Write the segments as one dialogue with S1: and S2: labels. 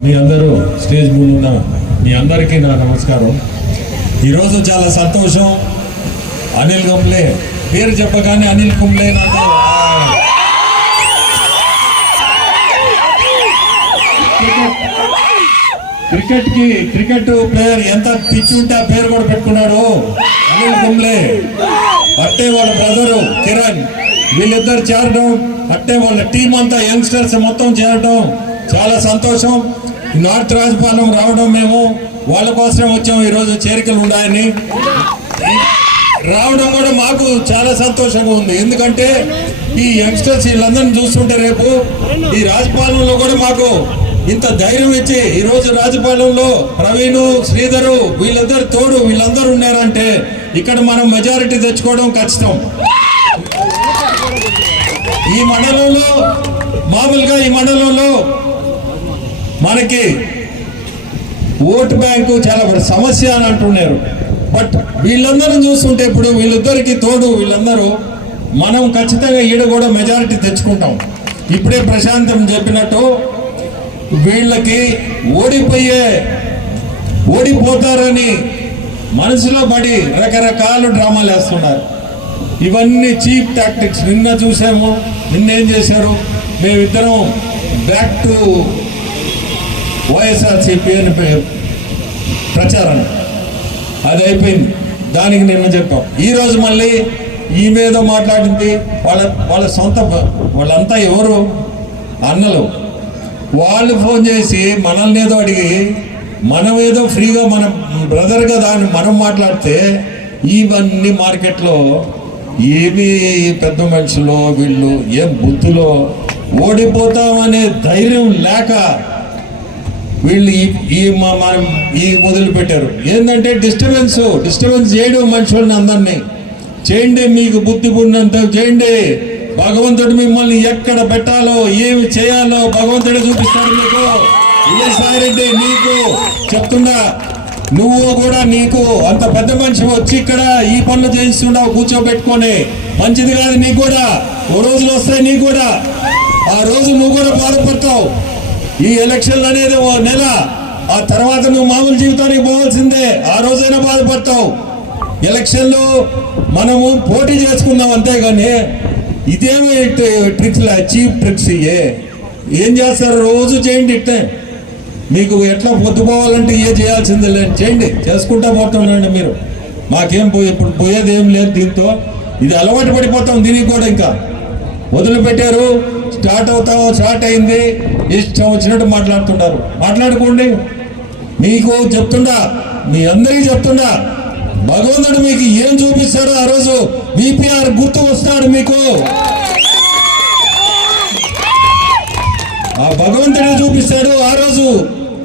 S1: మీ అందరూ స్టేజ్ ముందు ఉన్న మీ అందరికీ నా నమస్కారం. ఈరోజు చాలా సంతోషం. అనిల్ కుంబ్లే పేరు చెప్పగానే అనిల్ కుంబ్లే నాకు. క్రికెట్కి క్రికెట్కి క్రికెట్ ప్లేయర్ ఎంత పిచ్చి ఉంటే ఆ పేరు కూడా పెట్టుకున్నాడు. అనిల్ కుంబ్లే అట్టే వాళ్ళ బ్రదరు కిరణ్. వీళ్ళిద్దరు చేరడం అట్టే వాళ్ళ టీం అంతా యంగ్స్టర్స్ మొత్తం చేరడం చాలా సంతోషం. నార్త్ రాజపాలెం రావడం మేము వాళ్ళ కోసం వచ్చాము. ఈరోజు చేరికలు ఉన్నాయని. రావడం కూడా మాకు చాలా సంతోషంగా ఉంది. ఎందుకంటే ఈ యంగ్స్టర్స్ వీళ్ళందరినీ చూస్తుంటే రేపు ఈ రాజపాలెంలో కూడా మాకు ఇంత ధైర్యం ఇచ్చి ఈరోజు రాజపాలెంలో ప్రవీణ్ శ్రీధరు వీళ్ళిద్దరు తోడు వీళ్ళందరూ ఉన్నారంటే ఇక్కడ మనం మెజారిటీ తెచ్చుకోవడం ఖచ్చితం ఈ మండలంలో మామూలుగా ఈ మండలంలో మనకి ఓటు బ్యాంకు చాలా సమస్య అని అంటున్నారు. బట్ వీళ్ళందరూ చూస్తుంటే ఇప్పుడు వీళ్ళిద్దరికి తోడు వీళ్ళందరూ మనం ఖచ్చితంగా ఈడ కూడా మెజారిటీ తెచ్చుకుంటాం. ఇప్పుడే ప్రశాంతం చెప్పినట్టు వీళ్ళకి ఓడిపోయే ఓడిపోతారని మనసులో పడి రకరకాల డ్రామాలు వేస్తున్నారు. ఇవన్నీ చీప్ టాక్టిక్స్ నిన్న చూసాము నిన్నేం చేశారు? మేమిద్దరం బ్యాక్ టు వైఎస్ఆర్సీపీ అని ప్రచారం. అది అయిపోయింది. దానికి నిన్న చెప్పాం. ఈరోజు మళ్ళీ ఈమెదో మాట్లాడింది వాళ్ళ వాళ్ళ సొంత వాళ్ళంతా ఎవరు? అన్నలు. వాళ్ళు ఫోన్ చేసి మనల్ని ఏదో అడిగి మనం ఏదో ఫ్రీగా మన బ్రదర్గా దాన్ని మనం మాట్లాడితే ఇవన్నీ మార్కెట్లో ఏమి పెద్ద మనుషులో వీళ్ళు ఏం బుద్ధిలో ఓడిపోతామనే ధైర్యం లేక వీళ్ళు ఈ ఈ మా- మనం ఈ మొదలు పెట్టారు ఏంటంటే డిస్టర్బెన్స్ డిస్టర్బెన్స్ చేయడం మనుషుల్ని అందరినీ. చేయండి మీకు బుద్ధి ఉన్నంత చేయండి. భగవంతుడు మిమ్మల్ని ఎక్కడ పెట్టాలో ఏమి చేయాలో భగవంతుడే చూపిస్తాడు మీకు. విజయసాయిరెడ్డి నీకు చెప్తున్నా నువ్వు కూడా నీకు అంత పెద్ద మనిషి వచ్చి ఇక్కడ ఈ పనులు చేయిస్తున్నావు కూర్చోబెట్టుకొని. మంచిది కాదు నీకు కూడా. ఓ రోజులు వస్తాయి నీకు కూడా. ఆ రోజు నువ్వు కూడా బాధపడతావు. ఈ ఎలక్షన్లు అనేది ఓ నెల. ఆ తర్వాత నువ్వు మామూలు జీవితానికి పోవాల్సిందే. ఆ రోజైనా బాధపడతావు. ఎలక్షన్లు మనము పోటీ చేసుకున్నాం అంతేగాని ఇదేమి ట్రిక్స్ చీప్ ట్రిక్స్ ఇయే. ఏం చేస్తారు? రోజు చేయండి ఇట్టే మీకు ఎట్లా పొద్దుపోవాలంటే ఏ చేయాల్సిందే లేదు చేయండి. చేసుకుంటా పోతున్నాండి మీరు. మాకేం పోయి ఇప్పుడు పోయేది ఏం లేదు దీంతో. ఇది అలవాటు పడిపోతాం దీనికి కూడా ఇంకా. వదిలిపెట్టారు. స్టార్ట్ అవుతాం స్టార్ట్ అయింది. ఇష్టం వచ్చినట్టు మాట్లాడుతున్నారు మాట్లాడుకోండి. మీకు చెప్తుండా మీ అందరికీ చెప్తుండా భగవంతుడు మీకు ఏం చూపిస్తాడో ఆ రోజు విపిఆర్ గుర్తు వస్తాడు మీకు. ఆ భగవంతుడే చూపిస్తాడు. ఆ రోజు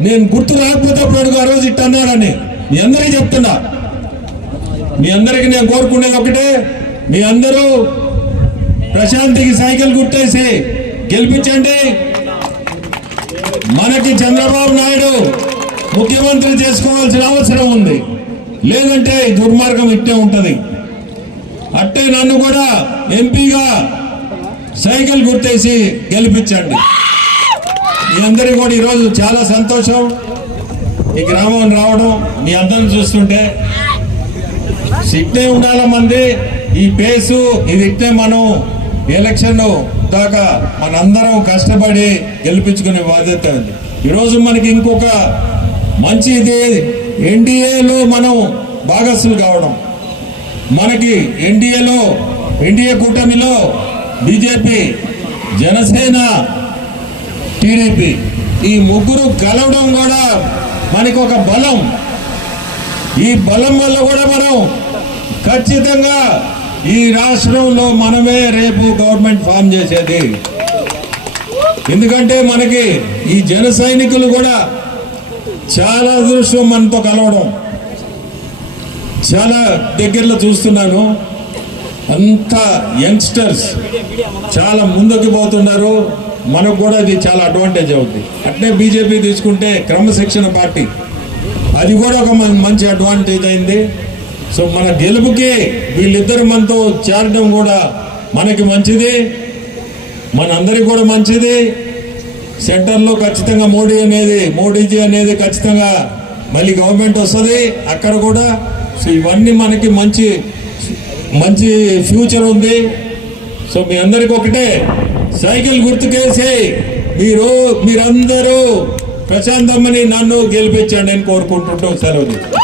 S1: నేను గుర్తు రాకపోతే అప్పుడు ఆ రోజు ఇట్ట అన్నాడని మీ అందరికీ చెప్తున్నా. మీ అందరికీ నేను కోరుకునేది ఒకటే. మీ అందరూ ప్రశాంతికి సైకిల్ గుర్తేసి గెలిపించండి. మనకి చంద్రబాబు నాయుడు ముఖ్యమంత్రి చేసుకోవాల్సిన అవసరం ఉంది. లేదంటే దుర్మార్గం ఇట్టే ఉంటుంది. అట్టే నన్ను కూడా ఎంపీగా సైకిల్ గుర్తేసి గెలిపించండి. మీ అందరికీ కూడా ఈరోజు చాలా సంతోషం. ఈ గ్రామం రావడం మీ అందరిని చూస్తుంటే ఇట్టే ఉండాల మంది. ఈ పేసు ఇది ఇట్టే మనం ఎలక్షన్ దాకా మనందరం కష్టపడి గెలిపించుకునే బాధ్యత ఉంది. ఈరోజు మనకి ఇంకొక మంచి ఇది ఎన్డీఏలో మనం భాగస్సులు కావడం. మనకి ఎన్డీఏలో ఎన్డీఏ కూటమిలో బీజేపీ జనసేన టీడీపీ ఈ ముగ్గురు కలవడం కూడా మనకి ఒక బలం. ఈ బలం వల్ల కూడా మనం ఖచ్చితంగా ఈ రాష్ట్రంలో మనమే రేపు గవర్నమెంట్ ఫామ్ చేసేది. ఎందుకంటే మనకి ఈ జన సైనికులు కూడా చాలా అదృష్టం మనతో కలవడం. చాలా దగ్గరలో చూస్తున్నాను. అంతా యంగ్స్టర్స్ చాలా ముందుకు పోతున్నారు. మనకు కూడా ఇది చాలా అడ్వాంటేజ్ అవుతుంది అట్లే బీజేపీ తీసుకుంటే క్రమశిక్షణ పార్టీ. అది కూడా ఒక మంచి అడ్వాంటేజ్ అయింది. సో మన గెలుపుకి వీళ్ళిద్దరు మనతో చేరడం కూడా మనకి మంచిది మనందరికి కూడా మంచిది. సెంటర్లో ఖచ్చితంగా మోడీ అనేది మోడీజీ అనేది ఖచ్చితంగా మళ్ళీ గవర్నమెంట్ వస్తుంది. అక్కడ కూడా సో ఇవన్నీ మనకి మంచి మంచి ఫ్యూచర్ ఉంది. సో మీ అందరికి ఒకటే సైకిల్ గుర్తుకేసి మీరు మీరందరూ ప్రశాంతమ్మని నన్ను గెలిపించండి అని కోరుకుంటుంటూ సెలవు తీసుకుంటాను.